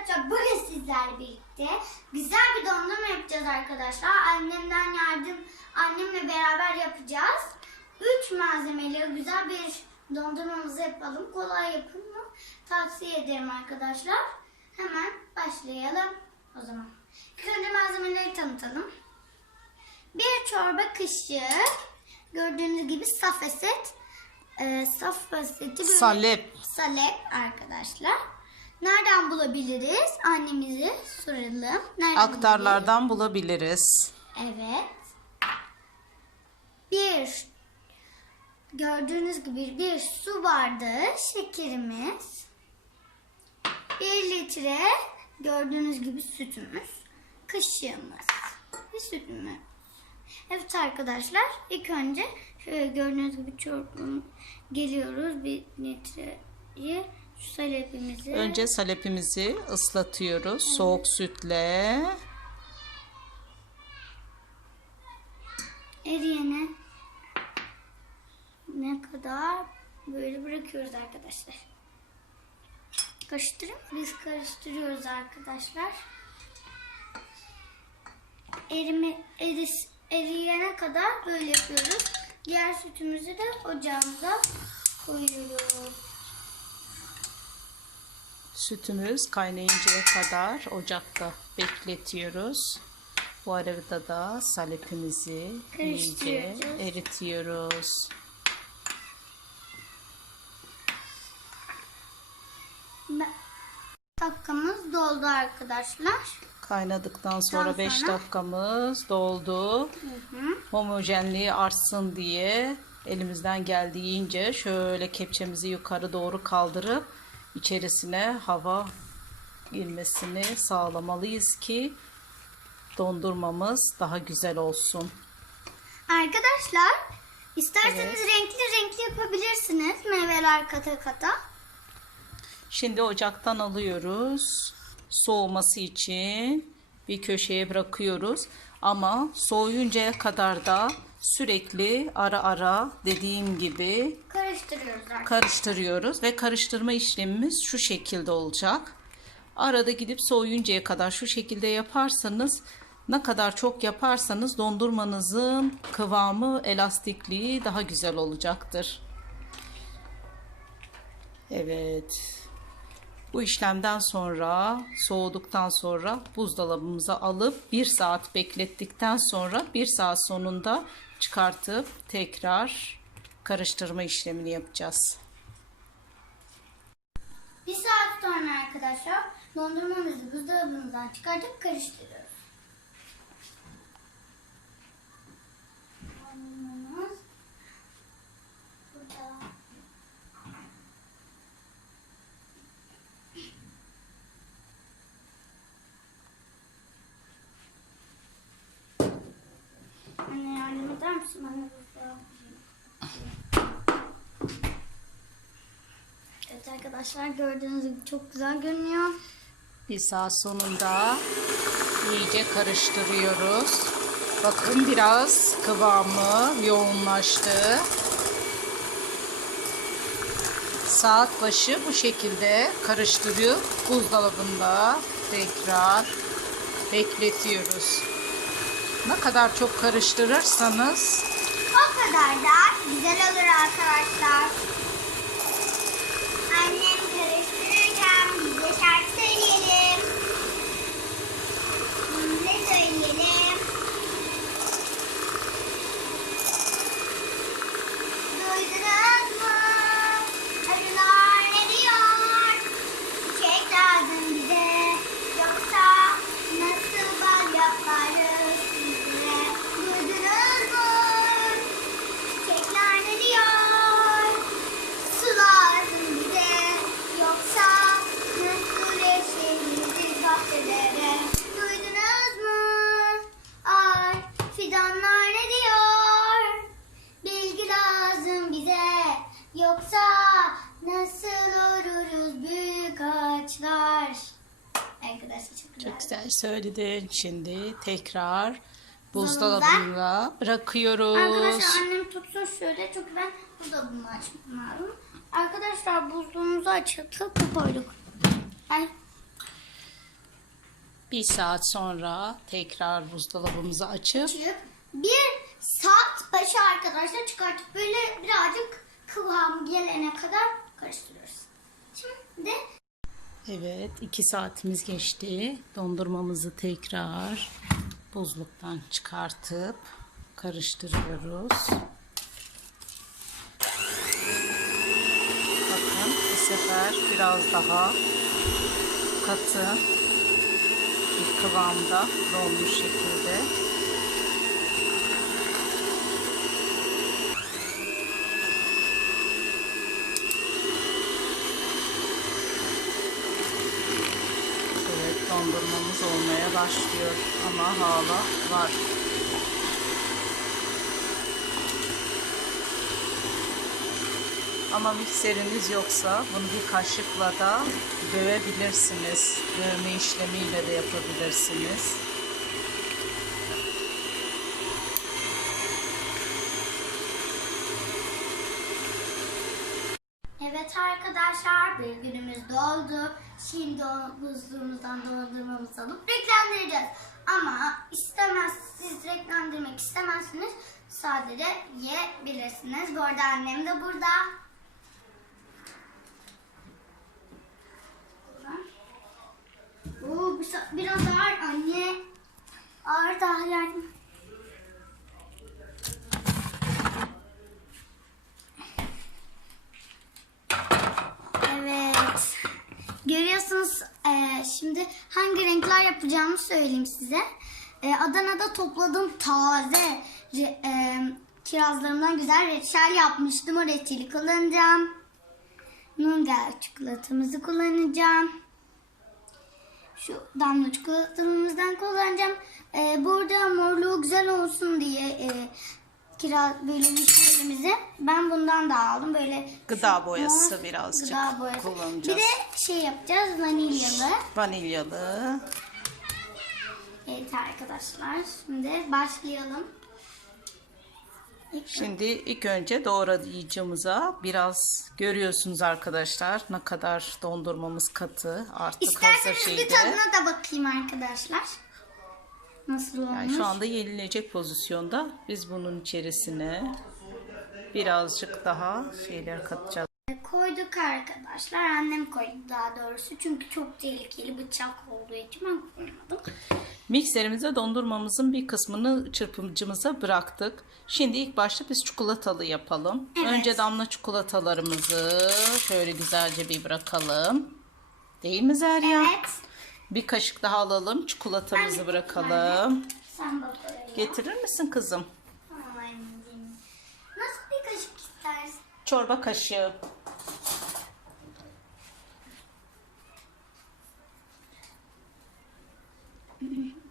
arkadaşlar bugün sizlerle birlikte güzel bir dondurma yapacağız arkadaşlar. Annemden yardım, annemle beraber yapacağız. Üç malzemeyle güzel bir dondurmamızı yapalım. Kolay yapımı tavsiye ederim arkadaşlar. Hemen başlayalım o zaman. İlk önce malzemeleri tanıtalım. Bir çorba kaşığı gördüğünüz gibi saf aset. Ee, saf böyle- Salep. Salep arkadaşlar. Nereden bulabiliriz? Annemizi soralım. Nereden Aktarlardan bulabiliriz. Evet. Bir gördüğünüz gibi bir su bardağı şekerimiz. Bir litre gördüğünüz gibi sütümüz. Kaşığımız ve sütümüz. Evet arkadaşlar ilk önce şöyle gördüğünüz gibi çorbamı geliyoruz bir litreyi salepimizi Önce salepimizi ıslatıyoruz soğuk sütle. eriyene ne kadar böyle bırakıyoruz arkadaşlar. Karıştırın. Biz karıştırıyoruz arkadaşlar. Erime, eris, eriyene kadar böyle yapıyoruz. Diğer sütümüzü de ocağımıza koyuyoruz. Sütümüz kaynayıncaya kadar ocakta bekletiyoruz. Bu arada da salepimizi iyice eritiyoruz. Dakikamız doldu arkadaşlar. Kaynadıktan sonra Daha 5 sonra? dakikamız doldu. Homojenliği artsın diye elimizden geldiğince şöyle kepçemizi yukarı doğru kaldırıp içerisine hava girmesini sağlamalıyız ki dondurmamız daha güzel olsun. Arkadaşlar isterseniz Evet. renkli renkli yapabilirsiniz. Meyveler kata kata. Şimdi ocaktan alıyoruz. Soğuması için bir köşeye bırakıyoruz. Ama soğuyuncaya kadar da sürekli ara ara dediğim gibi Karıştırıyoruz arkadaşlar. karıştırıyoruz ve karıştırma işlemimiz şu şekilde olacak. Arada gidip soğuyuncaya kadar şu şekilde yaparsanız ne kadar çok yaparsanız dondurmanızın kıvamı, elastikliği daha güzel olacaktır. Evet. Bu işlemden sonra soğuduktan sonra buzdolabımıza alıp bir saat beklettikten sonra bir saat sonunda çıkartıp tekrar karıştırma işlemini yapacağız. Bir saat sonra arkadaşlar dondurmamızı buzdolabımızdan çıkartıp karıştırıyoruz. Dondurmamız burada. Anne yardım eder misin bana? Evet arkadaşlar gördüğünüz gibi çok güzel görünüyor. Bir saat sonunda iyice karıştırıyoruz. Bakın biraz kıvamı yoğunlaştı. Saat başı bu şekilde karıştırıp buzdolabında tekrar bekletiyoruz. Ne kadar çok karıştırırsanız O kadar da güzel olur arkadaşlar. Annem karıştırırken biz de şarkı söyleyelim. Ne söyleyelim? Duydunuz mu? Arılar ne diyor? Çiçek lazım bize. Yoksa nasıl bal yaparız size? Duydunuz mu? Çiçekler ne diyor? Su lazım bize. Yoksa nasıl yeşeririz bahçelere? Duydunuz mu? Ay fidanlar ne diyor? Bilgi lazım bize. Yoksa nasıl oluruz büyük ağaçlar? Arkadaşlar çok güzel. çok güzel söyledin. Şimdi tekrar buzdolabına bırakıyoruz. Arkadaşlar annem tutsun şöyle çünkü ben buzdolabını açmam lazım. Arkadaşlar buzluğumuzu açıp koyduk. Ay Bir saat sonra tekrar buzdolabımızı açıp Açıp bir saat başı arkadaşlar çıkartıp böyle birazcık kıvam gelene kadar karıştırıyoruz. Şimdi Evet, iki saatimiz geçti. Dondurmamızı tekrar buzluktan çıkartıp karıştırıyoruz. Bakın bu sefer biraz daha katı bir kıvamda dolmuş şekilde. Evet dondurmamız olmaya başlıyor ama hala var. Ama mikseriniz yoksa bunu bir kaşıkla da dövebilirsiniz. Dövme işlemiyle de yapabilirsiniz. evet arkadaşlar bir günümüz doldu. Şimdi o buzluğumuzdan dondurmamızı alıp renklendireceğiz. Ama istemez, siz renklendirmek istemezsiniz. Sadece yiyebilirsiniz. Bu arada annem de burada. Oo, biraz ağır anne. Ağır daha yardım. Evet. Görüyorsunuz eee, şimdi hangi renkler yapacağımı söyleyeyim size. Eee, Adana'da topladığım taze eee, kirazlarımdan güzel reçel yapmıştım. O reçeli kullanacağım. Nurgel çikolatamızı kullanacağım. Şu damla çikolatamızdan kullanacağım. Eee, burada morluğu güzel olsun diye eee kiraz böyle vişnelimizi ben bundan da aldım. Böyle Gıda boyası mor birazcık gıda boyası. kullanacağız. Bir de şey yapacağız vanilyalı. Vanilyalı. Evet arkadaşlar şimdi başlayalım. İlk Şimdi ilk önce doğrayıcımıza biraz görüyorsunuz arkadaşlar ne kadar dondurmamız katı artık hazır İsterseniz şeyde. bir tadına da bakayım arkadaşlar. Nasıl olmuş? Yani şu anda yenilecek pozisyonda. Biz bunun içerisine birazcık daha şeyler katacağız. Koyduk arkadaşlar. Annem koydu daha doğrusu. Çünkü çok tehlikeli bıçak olduğu için ben koymadım. Mikserimize dondurmamızın bir kısmını çırpıcımıza bıraktık. Şimdi ilk başta biz çikolatalı yapalım. Evet. Önce damla çikolatalarımızı şöyle güzelce bir bırakalım. Değil mi Zerya? Evet. Bir kaşık daha alalım. Çikolatamızı bırakalım. Sen bak oraya. Getirir misin kızım? Tamam anneciğim. Nasıl bir kaşık istersin? Çorba kaşığı.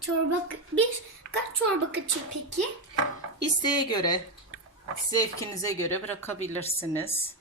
Çorba bir kaç çorba kaşığı peki? İsteğe göre, zevkinize göre bırakabilirsiniz.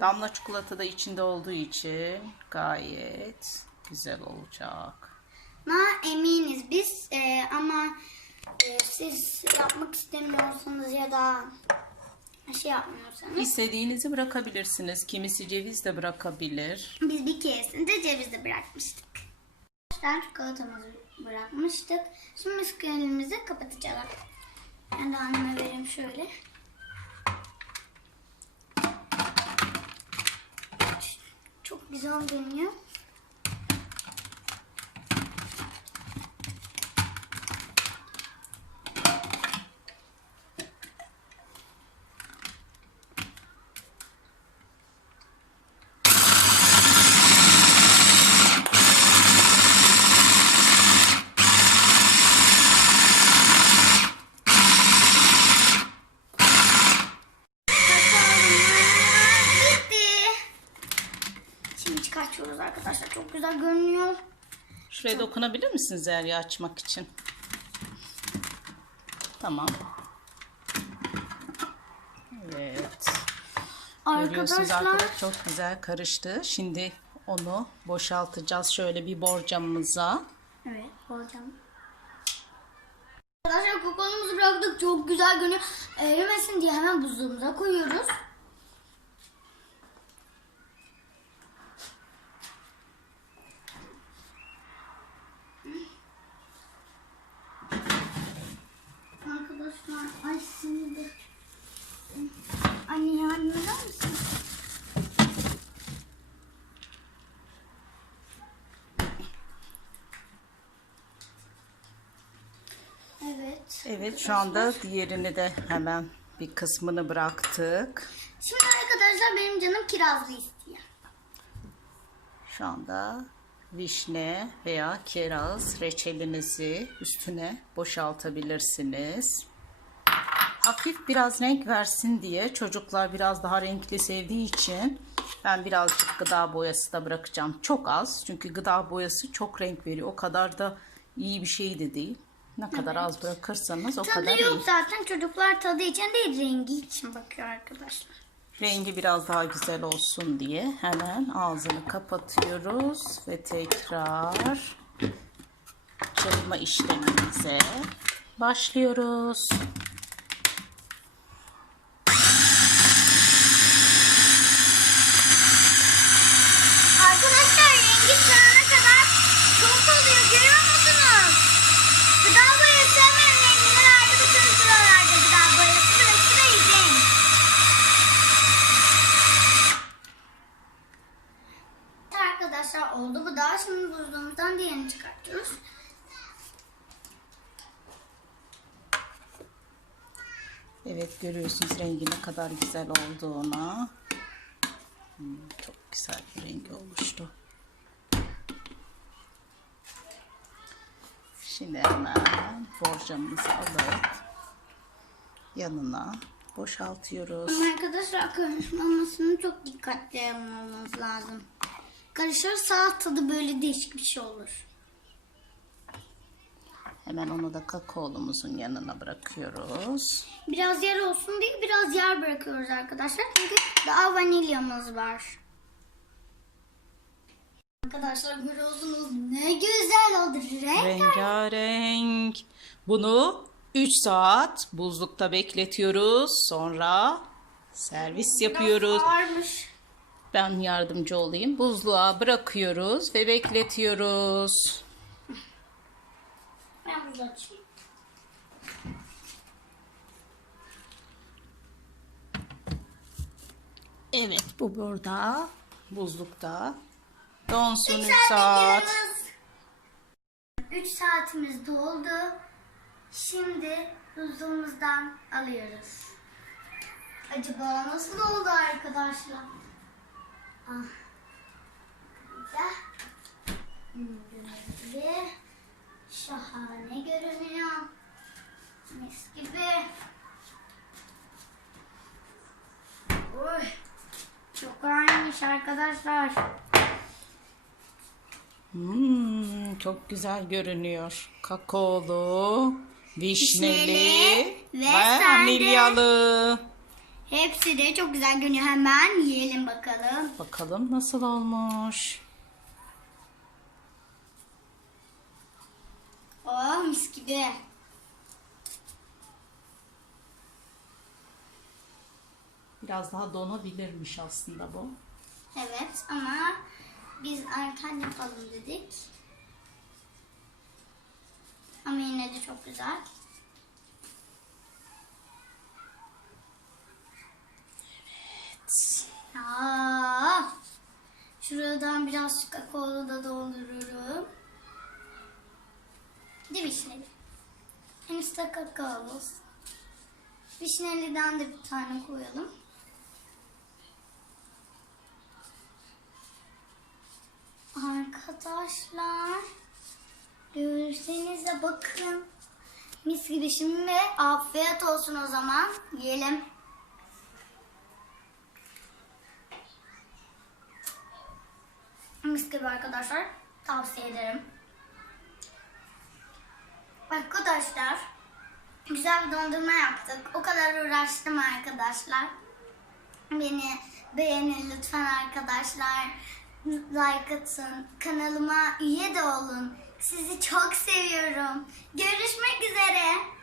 Damla çikolata da içinde olduğu için gayet güzel olacak. Na eminiz biz e, ama e, siz yapmak istemiyorsanız ya da şey yapmıyorsanız İstediğinizi bırakabilirsiniz. Kimisi ceviz de bırakabilir. biz bir keresinde cevizi bırakmıştık. Arkadaşlar çikolatamızı bırakmıştık. Şimdi sıkıntımızı kapatacağız. Ben de anneme vereyim şöyle. Çok güzel görünüyor. Arkadaşlar. Çok güzel görünüyor. Şuraya dokunabilir misiniz Zerya açmak için? Tamam. Evet. Görüyorsunuz Arkadaşlar çok güzel karıştı. Şimdi onu boşaltacağız şöyle bir borcamımıza. Evet, hocam. Arkadaşlar kokonumuzu bıraktık. Çok güzel görünüyor. Erimesin diye hemen buzluğumuza koyuyoruz. Evet şu anda diğerini de hemen bir kısmını bıraktık. Şimdi arkadaşlar benim canım kirazlı istiyor. Şu anda vişne veya kiraz reçelinizi üstüne boşaltabilirsiniz. Hafif biraz renk versin diye çocuklar biraz daha renkli sevdiği için ben birazcık gıda boyası da bırakacağım. Çok az çünkü gıda boyası çok renk veriyor. O kadar da iyi bir şey de değil. Ne kadar az bırakırsanız o Tadı kadar yok iyi. zaten çocuklar tadı için değil rengi için bakıyor arkadaşlar. Rengi biraz daha güzel olsun diye hemen ağzını kapatıyoruz ve tekrar çırpma işlemimize başlıyoruz. Arkadaşlar rengi şu ana kadar çok oluyor görüyor musunuz? Gıda boyası hemen rengini verdi bütün sıralarda gıda boyası burası da renk. Evet Arkadaşlar oldu bu da şimdi buzluğumuzdan diğerini çıkartıyoruz. Evet görüyorsunuz rengi ne kadar güzel olduğunu. Hmm, çok güzel bir rengi oluştu. Şimdi hemen borcamımızı alıp yanına boşaltıyoruz. Arkadaşlar karışmamasını çok dikkatli yapmamız lazım. Karışırsa tadı böyle değişik bir şey olur. Hemen onu da kakaolumuzun yanına bırakıyoruz. Biraz yer olsun diye biraz yer bırakıyoruz arkadaşlar. Çünkü daha vanilyamız var. Arkadaşlar görüyorsunuz ne güzel oldu. Renk Rengarenk. Bunu 3 saat buzlukta bekletiyoruz. Sonra servis yapıyoruz. varmış. Ben yardımcı olayım. Buzluğa bırakıyoruz ve bekletiyoruz. Açayım. Evet bu burada buzlukta. Donsun 3 Üç saat. bekliyoruz. Üç saatimiz doldu. Şimdi buzluğumuzdan alıyoruz. Acaba nasıl oldu arkadaşlar? Ah. Güzel. Böyle şahane görünüyor. Mis gibi. Oy. Çok aynıymış arkadaşlar. Hmm, çok güzel görünüyor. Kakaolu, vişneli Vişneli ve ve vanilyalı. Hepsi de çok güzel görünüyor. Hemen yiyelim bakalım. Bakalım nasıl olmuş. Mis gibi. Biraz daha donabilirmiş aslında bu. Evet ama biz erken yapalım dedik. Ama yine de çok güzel. Aa, şuradan biraz kakaolu da doldururum. De vişneli. Henüz de kakaolu. Vişneliden de bir tane koyalım. Arkadaşlar görsenize bakın. Mis gibi şimdi afiyet olsun o zaman. Yiyelim. Mis gibi arkadaşlar. Tavsiye ederim. Arkadaşlar güzel bir dondurma yaptık. O kadar uğraştım arkadaşlar. Beni beğenin lütfen arkadaşlar. Like atın. Kanalıma üye de olun. Sizi çok seviyorum. Görüşmek üzere.